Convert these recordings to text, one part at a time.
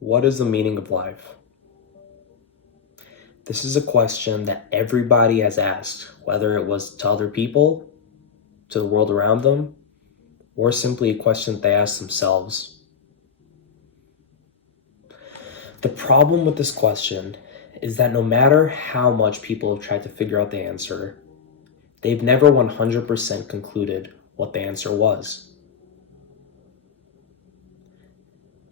What is the meaning of life? This is a question that everybody has asked, whether it was to other people, to the world around them, or simply a question that they ask themselves. The problem with this question is that no matter how much people have tried to figure out the answer, they've never 100% concluded what the answer was.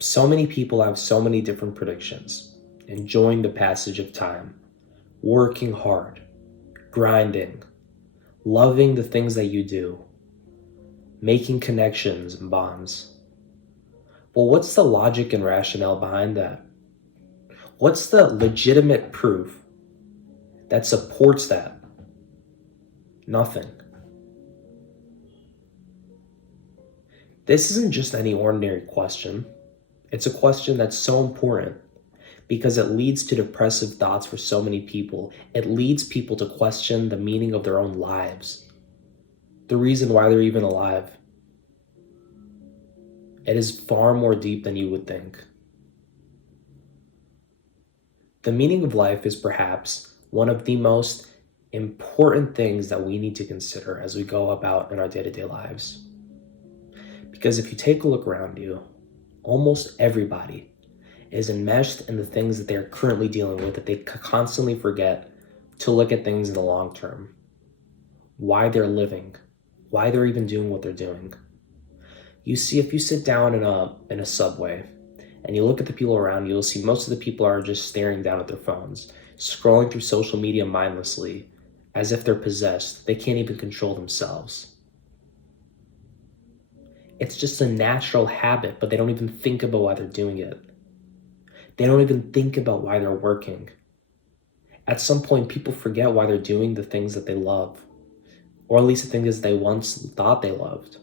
So many people have so many different predictions, enjoying the passage of time, working hard, grinding, loving the things that you do, making connections and bonds. Well, what's the logic and rationale behind that? What's the legitimate proof that supports that? Nothing. This isn't just any ordinary question. It's a question that's so important because it leads to depressive thoughts for so many people. It leads people to question the meaning of their own lives, the reason why they're even alive. It is far more deep than you would think. The meaning of life is perhaps one of the most important things that we need to consider as we go about in our day-to-day lives. Because if you take a look around you, almost everybody is enmeshed in the things that they're currently dealing with, that they constantly forget to look at things in the long term. Why they're living, why they're even doing what they're doing. You see, if you sit down in a subway and you look at the people around you, you'll see most of the people are just staring down at their phones, scrolling through social media mindlessly, as if they're possessed. They can't even control themselves. It's just a natural habit, but they don't even think about why they're doing it. They don't even think about why they're working. At some point, people forget why they're doing the things that they love, or at least the things they once thought they loved.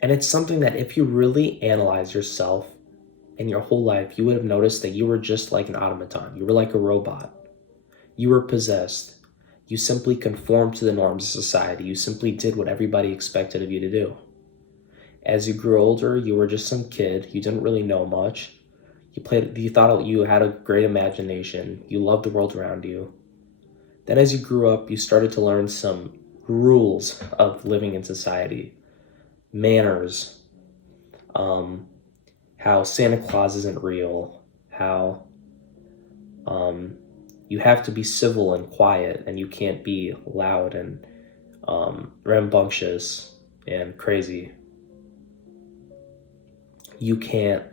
And it's something that if you really analyze yourself and your whole life, you would have noticed that you were just like an automaton. You were like a robot. You were possessed. You simply conformed to the norms of society. You simply did what everybody expected of you to do. As you grew older, you were just some kid. You didn't really know much. You thought you had a great imagination. You loved the world around you. Then as you grew up, you started to learn some rules of living in society. Manners, how Santa Claus isn't real, how you have to be civil and quiet, and you can't be loud and rambunctious and crazy. You can't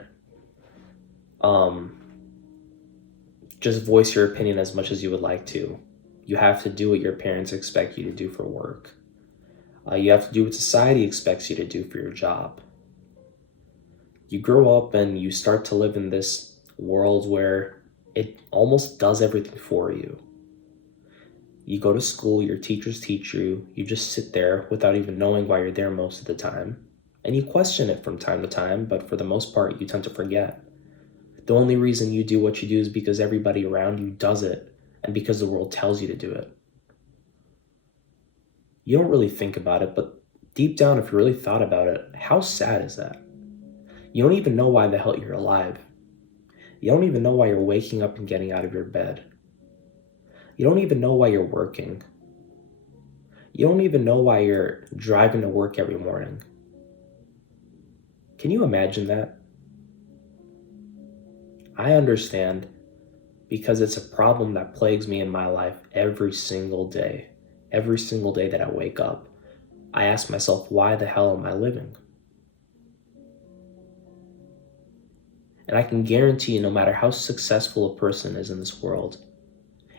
just voice your opinion as much as you would like to. You have to do what your parents expect you to do for work. You have to do what society expects you to do for your job. You grow up and you start to live in this world where it almost does everything for you. You go to school, your teachers teach you, you just sit there without even knowing why you're there most of the time. And you question it from time to time, but for the most part, you tend to forget. The only reason you do what you do is because everybody around you does it, and because the world tells you to do it. You don't really think about it, but deep down, if you really thought about it, how sad is that? You don't even know why the hell you're alive. You don't even know why you're waking up and getting out of your bed. You don't even know why you're working. You don't even know why you're driving to work every morning. Can you imagine that? I understand, because it's a problem that plagues me in my life every single day. Every single day that I wake up, I ask myself, why the hell am I living? And I can guarantee you, no matter how successful a person is in this world,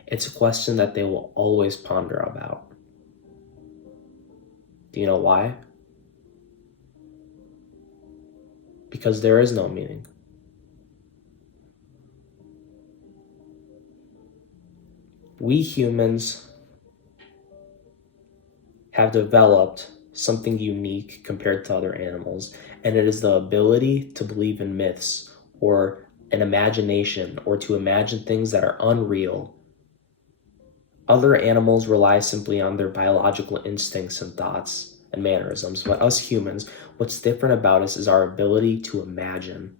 it's a question that they will always ponder about. Do you know why? Because there is no meaning. We humans have developed something unique compared to other animals, and it is the ability to believe in myths or an imagination, or to imagine things that are unreal. Other animals rely simply on their biological instincts and thoughts. and mannerisms, but us humans, what's different about us is our ability to imagine.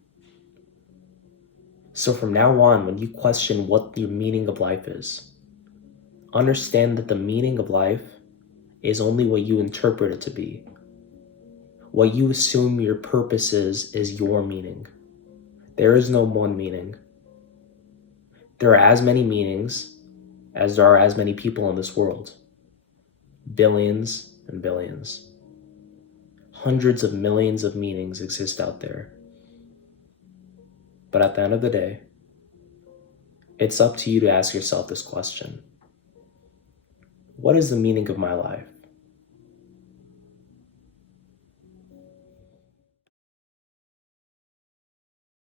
So from now on, when you question what the meaning of life is, understand that the meaning of life is only what you interpret it to be. What you assume your purpose is your meaning. There is no one meaning. There are as many meanings as there are as many people in this world. Billions and billions. Hundreds of millions of meanings exist out there. But at the end of the day, it's up to you to ask yourself this question. What is the meaning of my life?